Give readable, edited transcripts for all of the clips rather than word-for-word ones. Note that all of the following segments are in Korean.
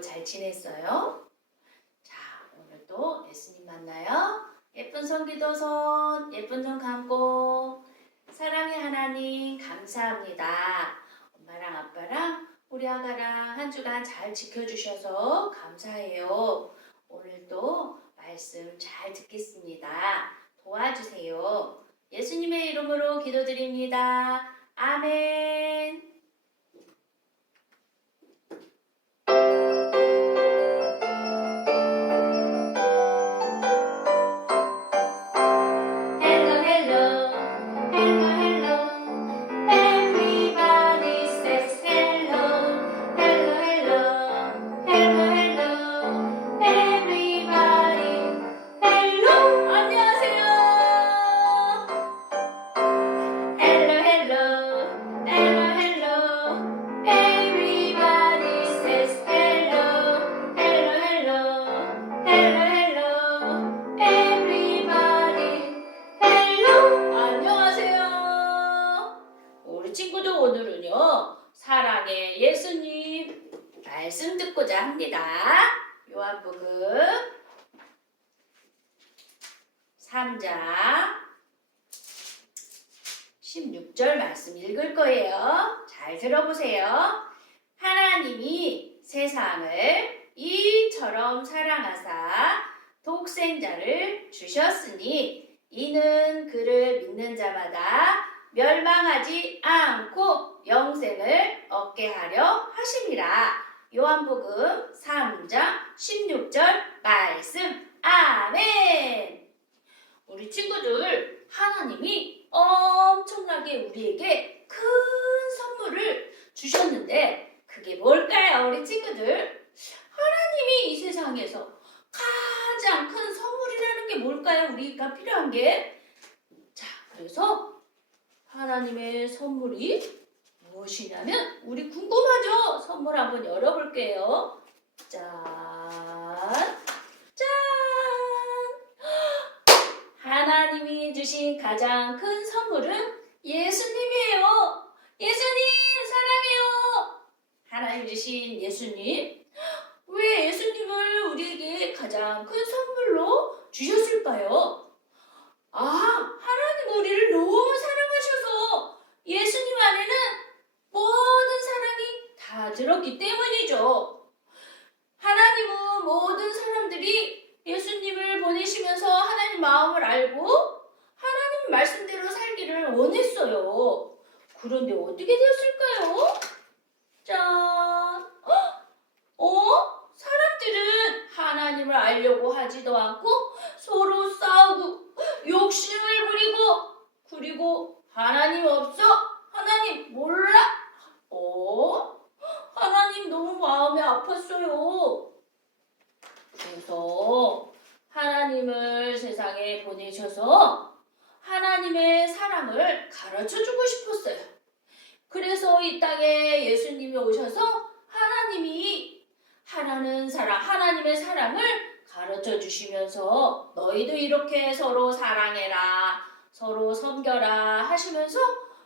오늘도 잘 지냈어요? 자, 오늘도 예수님 만나요. 예쁜 손 기도손, 예쁜 눈 감고 사랑의 하나님 감사합니다. 엄마랑 아빠랑 우리 아가랑 한 주간 잘 지켜주셔서 감사해요. 오늘도 말씀 잘 듣겠습니다. 도와주세요. 예수님의 이름으로 기도드립니다. 아멘. 친구들 오늘은요 사랑의 예수님 말씀 듣고자 합니다. 요한복음 3장 16절 말씀 읽을 거예요. 잘 들어보세요. 하나님이 세상을 이처럼 사랑하사 독생자를 주셨으니 이는 그를 믿는 자마다 멸망하지 않고 영생을 얻게 하려 하심이라. 요한복음 3장 16절 말씀. 아멘. 우리 친구들, 하나님이 엄청나게 우리에게 큰 선물을 주셨는데 그게 뭘까요? 우리 친구들, 하나님이 이 세상에서 가장 큰 선물이라는 게 뭘까요? 우리가 필요한 게. 자, 그래서 하나님의 선물이 무엇이냐면, 우리 궁금하죠? 선물 한번 열어볼게요. 짠! 짠! 하나님이 주신 가장 큰 선물은 예수님이에요. 예수님 사랑해요. 하나님 주신 예수님. 왜 예수님을 우리에게 가장 큰 선물로 주셨을까요? 하나님 우리를 너무 사랑하셔서 예수님 안에는 모든 사랑이 다 들었기 때문이죠. 하나님은 모든 사람들이 예수님을 보내시면서 하나님 마음을 알고 하나님 말씀대로 살기를 원했어요. 그런데 어떻게 되었을까요? 짠! 사람들은 하나님을 알려고 하지도 않고 서로 싸우고 욕심을 부리고, 그리고 하나님 없어? 하나님 몰라? 하나님 너무 마음이 아팠어요. 그래서 하나님을 세상에 보내셔서 하나님의 사랑을 가르쳐주고 싶었어요. 그래서 이 땅에 예수님이 오셔서 하나님이 하나는 사랑, 하나님의 사랑을 가르쳐 주시면서 너희도 이렇게 서로 사랑해라, 서로 섬겨라 하시면서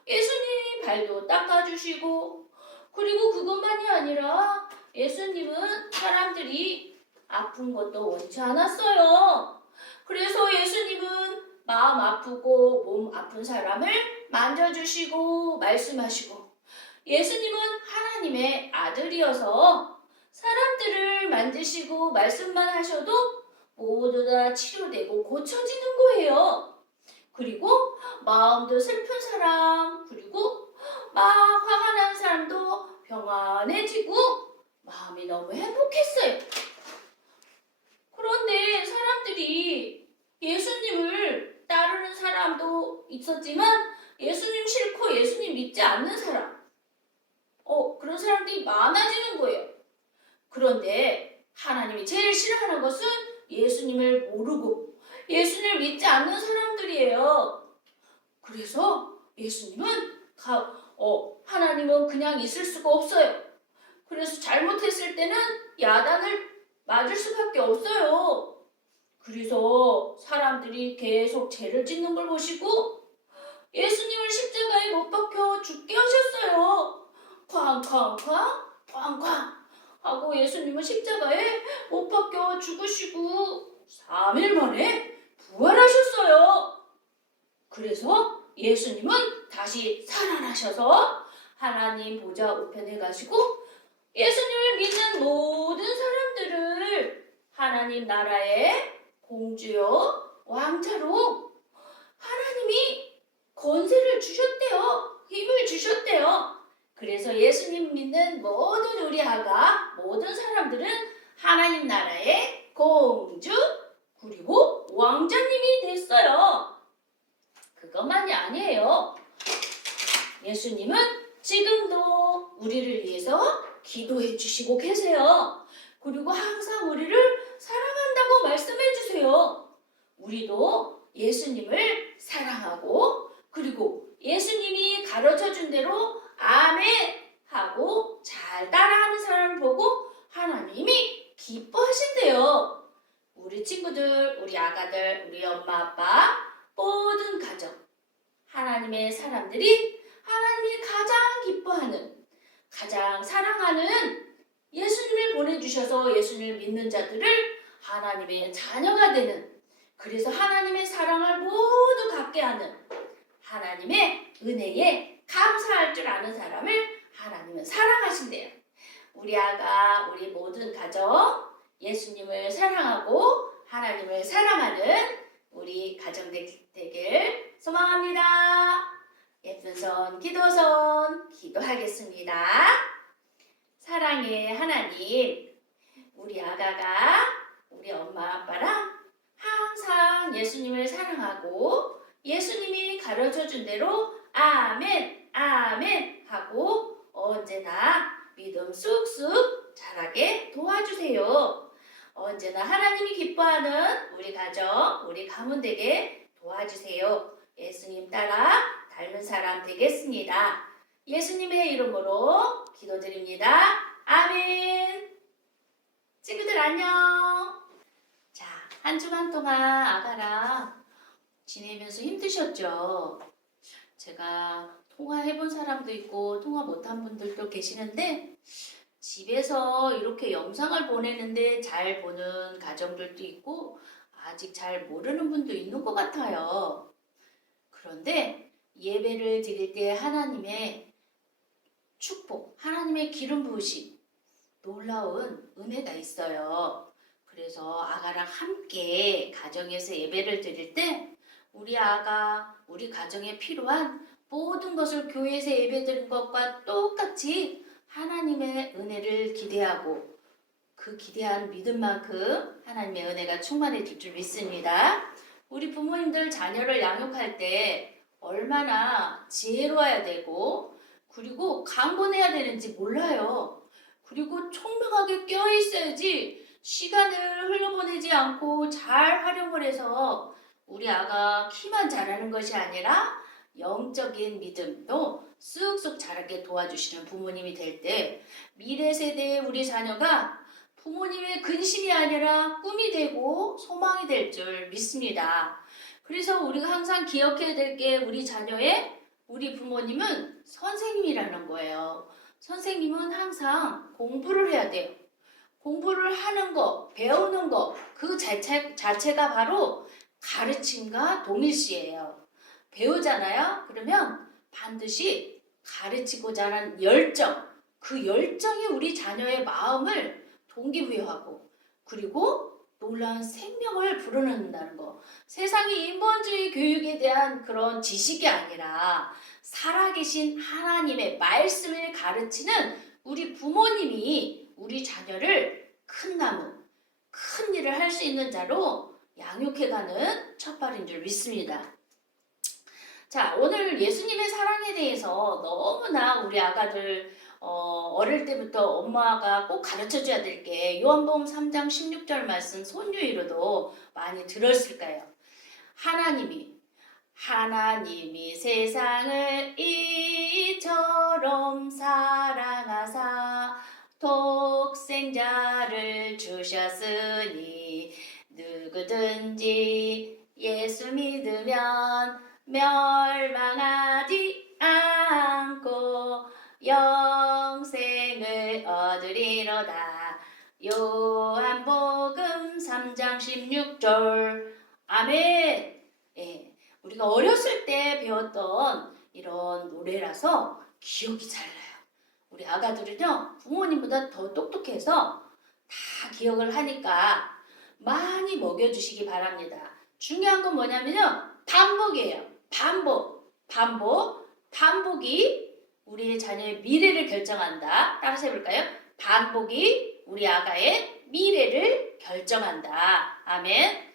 예수님이 발도 닦아주시고, 그리고 그것만이 아니라 예수님은 사람들이 아픈 것도 원치 않았어요. 그래서 예수님은 마음 아프고 몸 아픈 사람을 만져주시고 말씀하시고, 예수님은 하나님의 아들이어서 사람들을 만지시고 말씀만 하셔도 모두 다 치료되고 고쳐지는 거예요. 그리고 마음도 슬픈 사람, 그리고 막 화가 난 사람도 평안해지고 마음이 너무 행복했어요. 그런데 사람들이 예수님을 따르는 사람도 있었지만 예수님 싫고 예수님 믿지 않는 사람, 그런 사람들이 많아지는 거예요. 그런데 하나님이 제일 싫어하는 것은 예수님을 모르고 예수님을 믿지 않는 사람들이에요. 그래서 예수님은 하나님은 그냥 있을 수가 없어요. 그래서 잘못했을 때는 야단을 맞을 수밖에 없어요. 그래서 사람들이 계속 죄를 짓는 걸 보시고 예수님을 십자가에 못 박혀 죽게 하셨어요. 쾅쾅쾅 쾅쾅. 하고 예수님은 십자가에 못 박혀 죽으시고 3일 만에 부활하셨어요. 그래서 예수님은 다시 살아나셔서 하나님 보좌 우편에 가시고 예수님을 믿는 모든 사람들을 하나님 나라의 공주요 왕자로 하나님이 권세를 주셨대요. 힘을 주셨대요. 그래서 예수님 믿는 모든 우리 아가, 모든 사람들은 하나님 나라의 공주 그리고 왕자님이 됐어요. 그것만이 아니에요. 예수님은 지금도 우리를 위해서 기도해 주시고 계세요. 그리고 항상 우리를 사랑한다고 말씀해 주세요. 우리도 예수님을 사랑하고 그리고 예수님이 가르쳐 준 대로 아멘 하고 잘 따라하는 사람을 보고 하나님이 기뻐하신대요. 우리 친구들, 우리 아가들, 우리 엄마 아빠 모든 가정 하나님의 사람들이 하나님이 가장 기뻐하는 가장 사랑하는 예수님을 보내주셔서 예수님을 믿는 자들을 하나님의 자녀가 되는 그래서 하나님의 사랑을 모두 갖게 하는 하나님의 은혜에 감사할 줄 아는 사람을 하나님은 사랑하신대요. 우리 아가, 우리 모든 가정 예수님을 사랑하고 하나님을 사랑하는 우리 가정 되길 소망합니다. 예쁜 손, 기도손 기도하겠습니다. 사랑의 하나님, 우리 아가가 우리 엄마 아빠랑 항상 예수님을 사랑하고 예수님이 가르쳐준 대로 아멘, 아멘 하고 언제나 믿음 쑥쑥 자라게 도와주세요. 언제나 하나님이 기뻐하는 우리 가정, 우리 가문 되게 도와주세요. 예수님 따라 닮은 사람 되겠습니다. 예수님의 이름으로 기도드립니다. 아멘. 친구들 안녕. 자, 한 주간 동안 아가랑 지내면서 힘드셨죠? 제가 통화해본 사람도 있고 통화 못한 분들도 계시는데 집에서 이렇게 영상을 보내는데 잘 보는 가정들도 있고 아직 잘 모르는 분도 있는 것 같아요. 그런데 예배를 드릴 때 하나님의 축복, 하나님의 기름 부으심, 놀라운 은혜가 있어요. 그래서 아가랑 함께 가정에서 예배를 드릴 때 우리 아가, 우리 가정에 필요한 모든 것을 교회에서 예배 드린 것과 똑같이 하나님의 은혜를 기대하고 그 기대한 믿음만큼 하나님의 은혜가 충만해질 줄 믿습니다. 우리 부모님들 자녀를 양육할 때 얼마나 지혜로워야 되고 그리고 강건해야 되는지 몰라요. 그리고 총명하게 껴있어야지 시간을 흘려보내지 않고 잘 활용을 해서 우리 아가 키만 자라는 것이 아니라 영적인 믿음도 쑥쑥 자라게 도와주시는 부모님이 될 때 미래 세대의 우리 자녀가 부모님의 근심이 아니라 꿈이 되고 소망이 될 줄 믿습니다. 그래서 우리가 항상 기억해야 될 게 우리 자녀의 우리 부모님은 선생님이라는 거예요. 선생님은 항상 공부를 해야 돼요. 공부를 하는 거, 배우는 거, 그 자체가 바로 가르침과 동일시예요. 배우잖아요? 그러면 반드시 가르치고자 하는 열정, 그 열정이 우리 자녀의 마음을 동기부여하고 그리고 놀라운 생명을 불어넣는다는 거. 세상의 인본주의 교육에 대한 그런 지식이 아니라 살아계신 하나님의 말씀을 가르치는 우리 부모님이 우리 자녀를 큰 나무, 큰 일을 할 수 있는 자로 양육해가는 첫발인 줄 믿습니다. 자, 오늘 예수님의 사랑에 대해서 너무나 우리 아가들 어릴 때부터 엄마가 꼭 가르쳐줘야 될 게 요한복음 3장 16절 말씀 손유이로도 많이 들었을 거예요. 하나님이 세상을 이처럼 사랑하사 독생자를 주셨으니 누구든지 예수 믿으면 멸망하지 않고 영생을 얻으리로다. 16절. 아멘. 예, 우리가 어렸을 때 배웠던 이런 노래라서 기억이 잘 나요. 우리 아가들은요, 부모님보다 더 똑똑해서 다 기억을 하니까 많이 먹여주시기 바랍니다. 중요한 건 뭐냐면요, 반복이에요. 반복이 우리의 자녀의 미래를 결정한다. 따라서 해볼까요? 반복이 우리 아가의 미래를 결정한다. 아멘.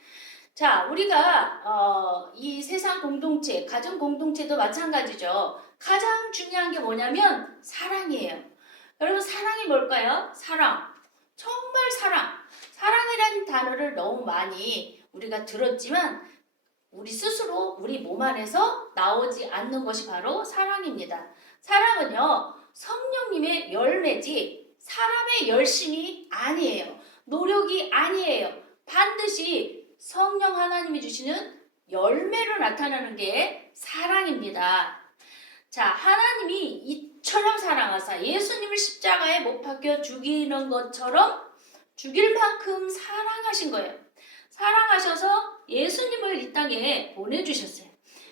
자, 우리가 이 세상 공동체, 가정 공동체도 마찬가지죠. 가장 중요한 게 뭐냐면 사랑이에요. 여러분, 사랑이 뭘까요? 사랑. 정말 사랑. 사랑이라는 단어를 너무 많이 우리가 들었지만 우리 스스로 우리 몸 안에서 나오지 않는 것이 바로 사랑입니다. 사랑은요, 성령님의 열매지 사람의 열심이 아니에요. 노력이 아니에요. 반드시 성령 하나님이 주시는 열매로 나타나는 게 사랑입니다. 자, 하나님이 이처럼 사랑하사 예수님을 십자가에 못 박혀 죽이는 것처럼 죽일 만큼 사랑하신 거예요. 사랑하셔서 예수님을 이 땅에 보내주셨어요.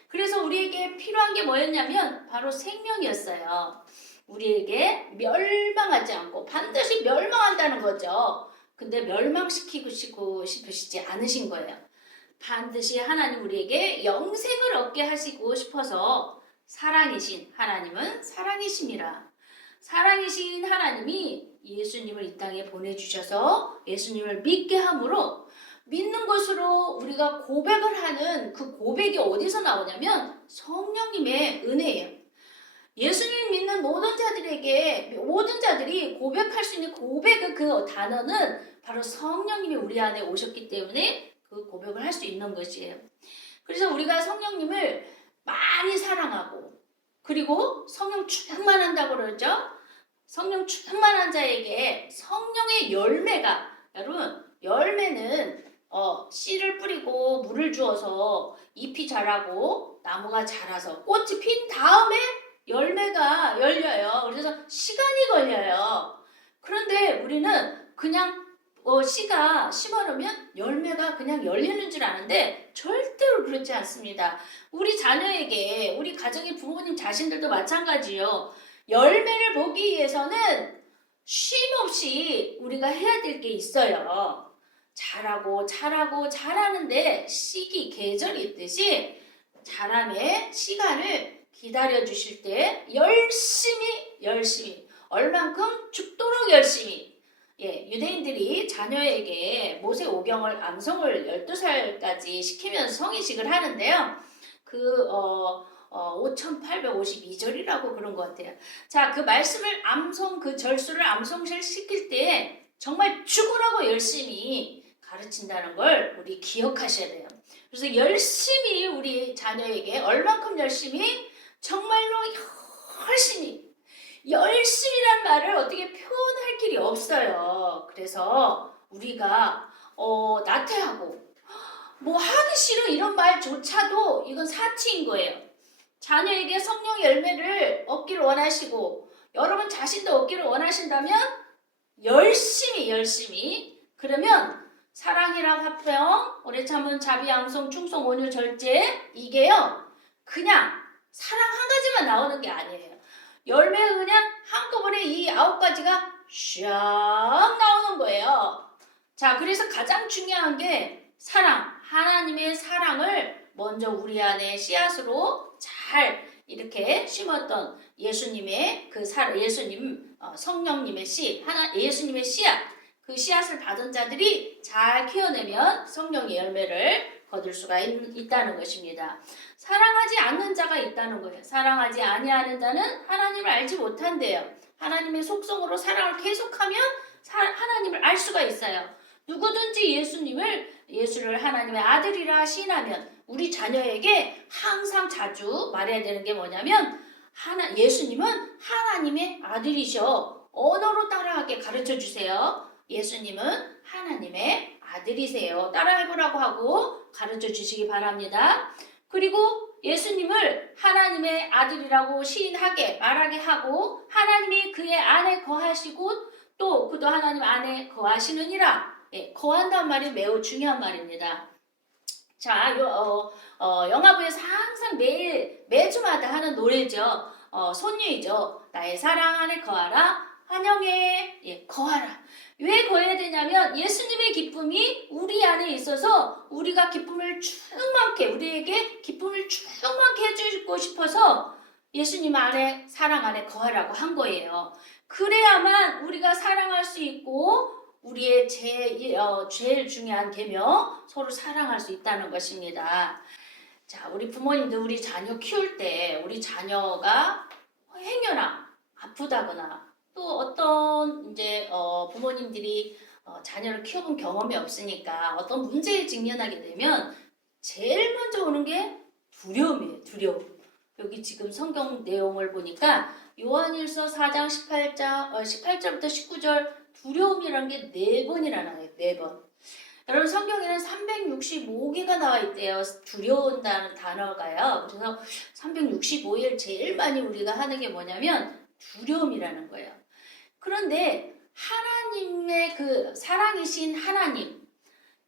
그래서 우리에게 필요한 게 뭐였냐면 바로 생명이었어요. 우리에게 멸망하지 않고 반드시 멸망한다는 거죠. 근데 멸망시키고 싶으시지 않으신 거예요. 반드시 하나님 우리에게 영생을 얻게 하시고 싶어서 사랑이신 하나님은 사랑이심이라. 사랑이신 하나님이 예수님을 이 땅에 보내주셔서 예수님을 믿게 함으로 믿는 것으로 우리가 고백을 하는 그 고백이 어디서 나오냐면 성령님의 은혜예요. 예수님 믿는 모든 자들이 고백할 수 있는 고백의 그 단어는 바로 성령님이 우리 안에 오셨기 때문에 그 고백을 할 수 있는 것이에요. 그래서 우리가 성령님을 많이 사랑하고 그리고 성령 충만한다고 그러죠. 성령 충만한 자에게 성령의 열매가, 여러분, 열매는 씨를 뿌리고 물을 주어서 잎이 자라고 나무가 자라서 꽃이 핀 다음에 열매가 열려요. 그래서 시간이 걸려요. 그런데 우리는 그냥 씨가 심어놓으면 열매가 그냥 열리는 줄 아는데 절대로 그렇지 않습니다. 우리 자녀에게, 우리 가정의 부모님 자신들도 마찬가지요. 열매를 보기 위해서는 쉼 없이 우리가 해야 될 게 있어요. 자라는데 시기, 계절이 있듯이 자람의 시간을 기다려 주실 때 열심히 얼만큼 죽도록 열심히. 유대인들이 자녀에게 모세오경을 암송을 12살까지 시키면서 성인식을 하는데요. 5852절이라고 그런 것 같아요. 자, 그 말씀을 그 절수를 암송을 시킬 때 정말 죽으라고 열심히 가르친다는 걸 우리 기억하셔야 돼요. 그래서 열심히 우리 자녀에게 얼만큼 열심히, 정말로 열심이란 말을 어떻게 표현할 길이 없어요. 그래서 우리가 나태하고 뭐 하기 싫어 이런 말조차도 이건 사치인 거예요. 자녀에게 성령 열매를 얻기를 원하시고 여러분 자신도 얻기를 원하신다면 열심히 그러면 사랑이라 화평 오래 참은 자비 양송 충성 온유 절제, 이게요 그냥 사랑 한 가지만 나오는 게 아니에요. 열매가 그냥 한꺼번에 이 9가지가 샥 나오는 거예요. 자, 그래서 가장 중요한 게 사랑, 하나님의 사랑을 먼저 우리 안에 씨앗으로 잘 이렇게 심었던 예수님의 성령님의 예수님의 씨앗, 그 씨앗을 받은 자들이 잘 키워내면 성령의 열매를 거둘 수가 있다는 것입니다. 사랑하지 않는 자가 있다는 거예요. 사랑하지 아니하는 자는 하나님을 알지 못한대요. 하나님의 속성으로 사랑을 계속하면 하나님을 알 수가 있어요. 누구든지 예수를 하나님의 아들이라 시인하면 우리 자녀에게 항상 자주 말해야 되는 게 뭐냐면 예수님은 하나님의 아들이셔. 언어로 따라하게 가르쳐 주세요. 예수님은 하나님의 아들이세요. 따라해보라고 하고 가르쳐 주시기 바랍니다. 그리고 예수님을 하나님의 아들이라고 시인하게 말하게 하고 하나님이 그의 안에 거하시고 또 그도 하나님 안에 거하시느니라. 예, 거한다는 말이 매우 중요한 말입니다. 자, 영화부에서 항상 매주마다 하는 노래죠. 손유이죠. 나의 사랑 안에 거하라. 환영해. 예, 거하라. 왜 거해야 되냐면 예수님의 기쁨이 우리 안에 있어서 우리가 기쁨을 충만케, 우리에게 기쁨을 충만케 해주고 싶어서 예수님 안에, 사랑 안에 거하라고 한 거예요. 그래야만 우리가 사랑할 수 있고 우리의 제일 중요한 계명, 서로 사랑할 수 있다는 것입니다. 자, 우리 부모님들 우리 자녀 키울 때 우리 자녀가 행여나 아프다거나 또 어떤 이제 부모님들이 자녀를 키워본 경험이 없으니까 어떤 문제에 직면하게 되면 제일 먼저 오는 게 두려움이에요. 두려움. 여기 지금 성경 내용을 보니까 요한일서 4장 18절부터 19절 두려움이라는 게 4번이나 나와요. 4번. 여러분 성경에는 365개가 나와 있대요. 두려운다는 단어가요. 그래서 365일 제일 많이 우리가 하는 게 뭐냐면 두려움이라는 거예요. 그런데 하나님의 그 사랑이신 하나님,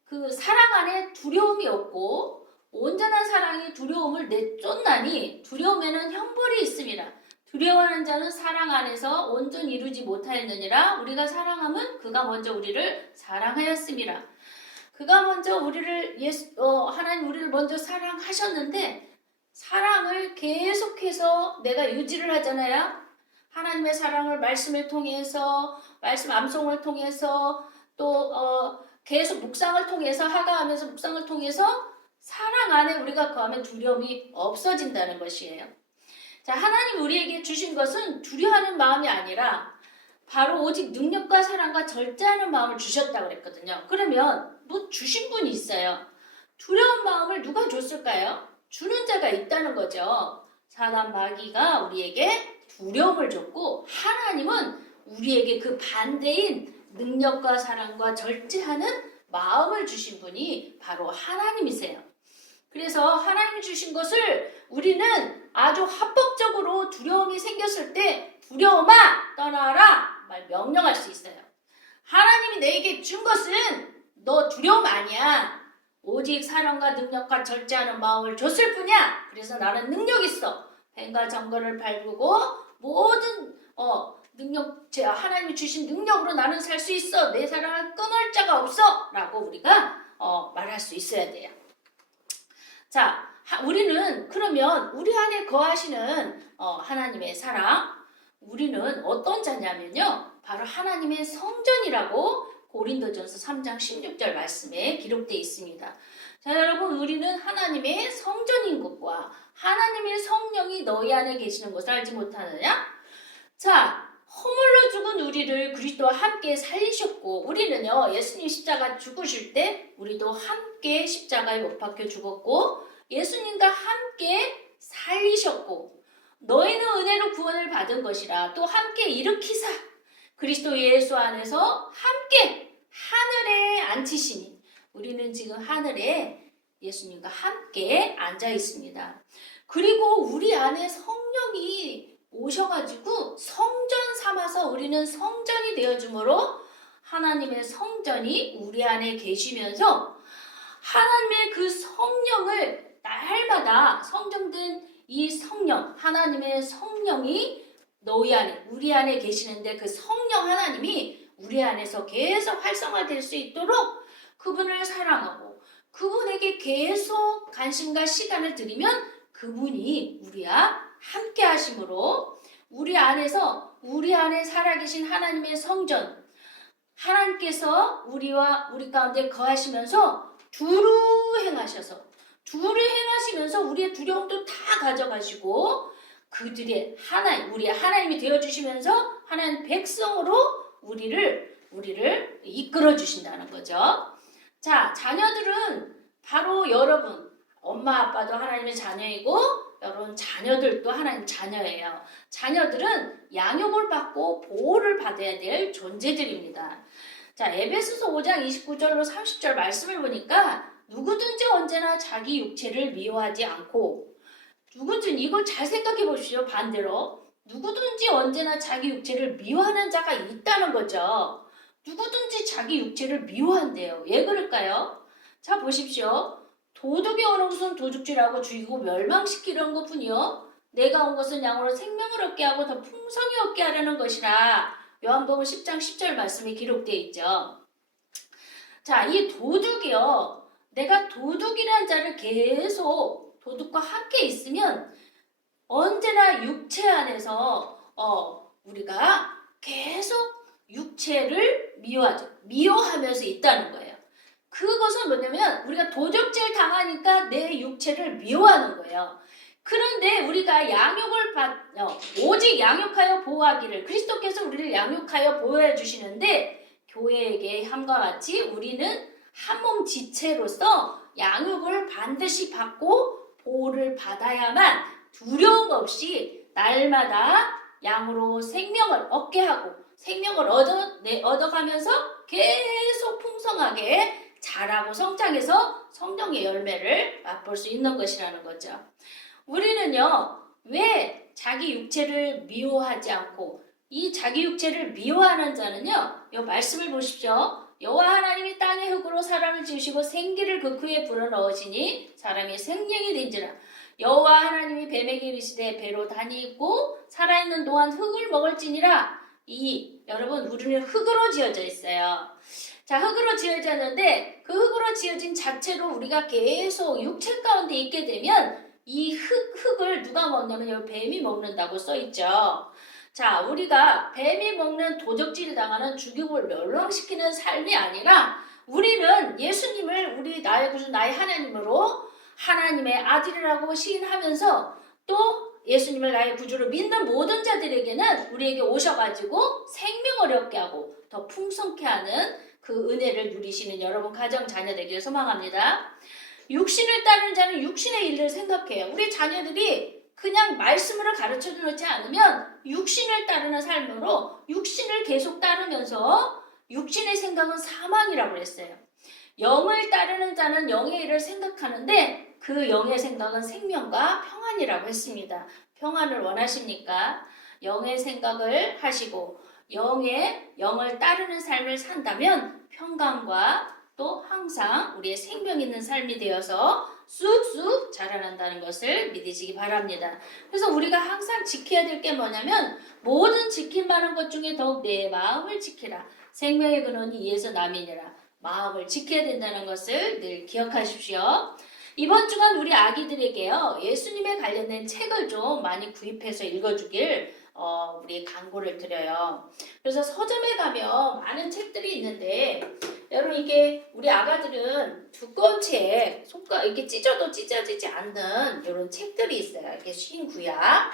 그 사랑 안에 두려움이 없고 온전한 사랑이 두려움을 내쫓나니 두려움에는 형벌이 있습니다. 두려워하는 자는 사랑 안에서 온전히 이루지 못하였느니라. 우리가 사랑함은 그가 먼저 우리를 사랑하였습니다. 그가 먼저 우리를 하나님 우리를 먼저 사랑하셨는데 사랑을 계속해서 내가 유지를 하잖아요. 하나님의 사랑을 말씀을 통해서 말씀 암송을 통해서 또 계속 묵상을 통해서 하가하면서 묵상을 통해서 사랑 안에 우리가 거하면 두려움이 없어진다는 것이에요. 자, 하나님 우리에게 주신 것은 두려워하는 마음이 아니라 바로 오직 능력과 사랑과 절제하는 마음을 주셨다고 그랬거든요. 그러면 뭐 주신 분이 있어요. 두려운 마음을 누가 줬을까요? 주는 자가 있다는 거죠. 사단 마귀가 우리에게 두려움을 줬고 하나님은 우리에게 그 반대인 능력과 사랑과 절제하는 마음을 주신 분이 바로 하나님이세요. 그래서 하나님이 주신 것을 우리는 아주 합법적으로 두려움이 생겼을 때 두려움아 떠나라 말 명령할 수 있어요. 하나님이 내게 준 것은 너 두려움 아니야. 오직 사랑과 능력과 절제하는 마음을 줬을 뿐이야. 그래서 나는 능력 있어. 뱀과 정거를 밟고 모든 하나님이 주신 능력으로 나는 살 수 있어. 내 사랑을 끊을 자가 없어. 라고 우리가 말할 수 있어야 돼요. 자, 우리는 그러면 우리 안에 거하시는 하나님의 사랑, 우리는 어떤 자냐면요. 바로 하나님의 성전이라고 고린도전서 3장 16절 말씀에 기록되어 있습니다. 자, 여러분 우리는 하나님의 성전인 것과 하나님의 성령이 너희 안에 계시는 것을 알지 못하느냐? 자, 허물로 죽은 우리를 그리스도와 함께 살리셨고 우리는요 예수님 십자가 죽으실 때 우리도 함께 십자가에 못 박혀 죽었고 예수님과 함께 살리셨고 너희는 은혜로 구원을 받은 것이라 또 함께 일으키사 그리스도 예수 안에서 함께 하늘에 앉히시니 우리는 지금 하늘에 예수님과 함께 앉아 있습니다. 그리고 우리 안에 성령이 오셔가지고 성전 삼아서 우리는 성전이 되어주므로 하나님의 성전이 우리 안에 계시면서 하나님의 그 성령을 날마다 성정된 이 성령, 하나님의 성령이 너희 안에, 우리 안에 계시는데 그 성령 하나님이 우리 안에서 계속 활성화될 수 있도록 그분을 사랑하고 그분에게 계속 관심과 시간을 들이면 그분이 우리와 함께 하심으로 우리 안에 살아계신 하나님의 성전 하나님께서 우리 가운데 거하시면서 두루 행하시면서 우리의 두려움도 다 가져가시고 그들의 우리의 하나님이 되어주시면서 하나님 백성으로 우리를 이끌어 주신다는 거죠. 자, 자녀들은 바로 여러분 엄마 아빠도 하나님의 자녀이고 여러분 자녀들도 하나님 자녀예요. 자녀들은 양육을 받고 보호를 받아야 될 존재들입니다. 자, 에베소서 5장 29절로 30절 말씀을 보니까 누구든지 언제나 자기 육체를 미워하지 않고 누구든지 이걸 잘 생각해 보십시오. 반대로 누구든지 언제나 자기 육체를 미워하는 자가 있다는 거죠. 누구든지 자기 육체를 미워한대요. 왜 그럴까요? 자, 보십시오. 도둑이 오는 것은 도둑질하고 죽이고 멸망시키려는 것뿐이요. 내가 온 것은 양으로 생명을 얻게 하고 더 풍성히 얻게 하려는 것이라. 요한복음 10장 10절 말씀이 기록되어 있죠. 자, 이 도둑이요. 내가 도둑이라는 자를 계속 도둑과 함께 있으면 언제나 육체 안에서 우리가 계속 육체를 미워하죠. 미워하면서 있다는 거예요. 그것은 뭐냐면 우리가 도적질 당하니까 내 육체를 미워하는 거예요. 그런데 우리가 오직 양육하여 보호하기를, 그리스도께서 우리를 양육하여 보호해 주시는데 교회에게 함과 같이 우리는 한 몸 지체로서 양육을 반드시 받고 보호를 받아야만 두려움 없이 날마다 양으로 생명을 얻게 하고 생명을 얻어가면서 계속 풍성하게 자라고 성장해서 성령의 열매를 맛볼 수 있는 것이라는 거죠. 우리는요, 왜 자기 육체를 미워하지 않고 이 자기 육체를 미워하는 자는요, 이 말씀을 보십시오. 여호와 하나님이 땅의 흙으로 사람을 지으시고 생기를 그 후에 불어넣으시니 사람이 생명이 된지라. 여호와 하나님이 뱀에게 이르시되 배로 단이 있고 살아있는 동안 흙을 먹을지니라. 여러분, 우리는 흙으로 지어져 있어요. 자, 흙으로 지어졌는데 그 흙으로 지어진 자체로 우리가 계속 육체 가운데 있게 되면 이 흙을 누가 먹냐면 여기 뱀이 먹는다고 써있죠. 자, 우리가 뱀이 먹는 도적질 당하는 죽이고 멸망시키는 삶이 아니라 우리는 예수님을 나의 구주 나의 하나님으로 하나님의 아들이라고 시인하면서 또 예수님을 나의 구주로 믿는 모든 자들에게는 우리에게 오셔가지고 생명을 얻게 하고 더 풍성케 하는 그 은혜를 누리시는 여러분 가정 자녀 되기를 소망합니다. 육신을 따르는 자는 육신의 일을 생각해요. 우리 자녀들이 그냥 말씀으로 가르쳐 주지 않으면 육신을 따르는 삶으로 육신을 계속 따르면서 육신의 생각은 사망이라고 그랬어요. 영을 따르는 자는 영의 일을 생각하는데 그 영의 생각은 생명과 평안이라고 했습니다. 평안을 원하십니까? 영의 생각을 하시고 영을 따르는 삶을 산다면 평강과 또 항상 우리의 생명 있는 삶이 되어서 쑥쑥 자라난다는 것을 믿으시기 바랍니다. 그래서 우리가 항상 지켜야 될 게 뭐냐면 모든 지킬 만한 것 중에 더욱 내 마음을 지키라. 생명의 근원이 이에서 남이니라. 마음을 지켜야 된다는 것을 늘 기억하십시오. 이번 주간 우리 아기들에게요, 예수님에 관련된 책을 좀 많이 구입해서 읽어주길 우리 강구를 드려요. 그래서 서점에 가면 많은 책들이 있는데 여러분 이게 우리 아가들은 두꺼운 책, 손가 이렇게 찢어도 찢어지지 않는 이런 책들이 있어요. 이렇게 신구약.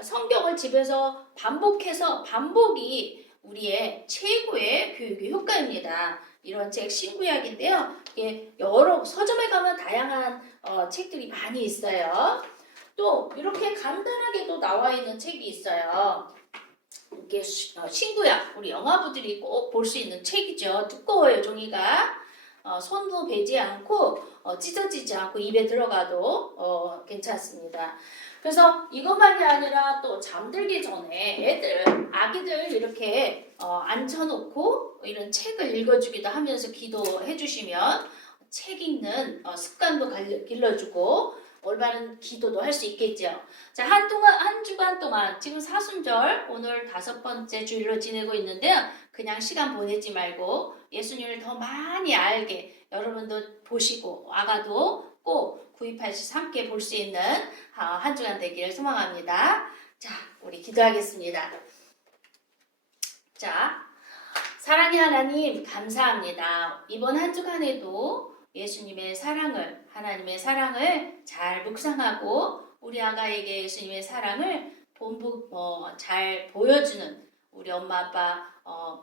성경을 집에서 반복이 우리의 최고의 교육의 효과입니다. 이런 책 신구약인데요. 이게 여러 서점에 가면 다양한 책들이 많이 있어요. 또 이렇게 간단하게도 나와 있는 책이 있어요. 이게 신구약, 우리 영아부들이 꼭 볼 수 있는 책이죠. 두꺼워요, 종이가. 손도 베지 않고 찢어지지 않고 입에 들어가도 괜찮습니다. 그래서 이것만이 아니라 또 잠들기 전에 아기들 이렇게 앉혀놓고 이런 책을 읽어주기도 하면서 기도해 주시면 책 읽는 습관도 길러주고 올바른 기도도 할 수 있겠죠. 자, 한 주간 동안 지금 사순절 오늘 5번째 주일로 지내고 있는데요. 그냥 시간 보내지 말고 예수님을 더 많이 알게 여러분도 보시고 아가도 꼭 구입하셔서 함께 볼 수 있는 한 주간 되기를 소망합니다. 자, 우리 기도하겠습니다. 자, 사랑의 하나님 감사합니다. 이번 한 주간에도 예수님의 사랑을, 하나님의 사랑을 잘 묵상하고 우리 아가에게 예수님의 사랑을 잘 보여주는 우리 엄마 아빠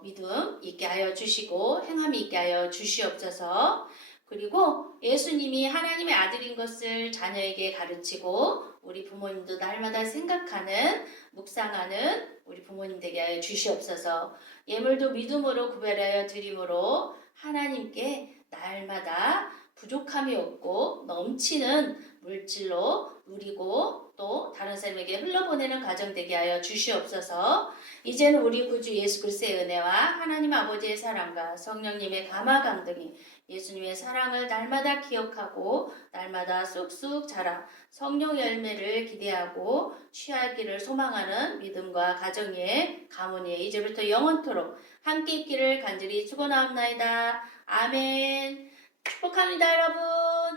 믿음 있게 하여 주시고 행함이 있게 하여 주시옵소서. 그리고 예수님이 하나님의 아들인 것을 자녀에게 가르치고 우리 부모님도 날마다 생각하는 묵상하는 우리 부모님 되게 하여 주시옵소서. 예물도 믿음으로 구별하여 드림으로 하나님께 날마다 부족함이 없고 넘치는 물질로 누리고 또 다른 사람에게 흘러보내는 가정 되게 하여 주시옵소서. 이제는 우리 구주 예수 그리스도의 은혜와 하나님 아버지의 사랑과 성령님의 감화 강등이 예수님의 사랑을 날마다 기억하고 날마다 쑥쑥 자라 성령 열매를 기대하고 취하기를 소망하는 믿음과 가정의 가문이 이제부터 영원토록 함께 있기를 간절히 축원하옵나이다. 아멘. 축복합니다, 여러분.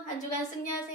한 주간 승리하세요.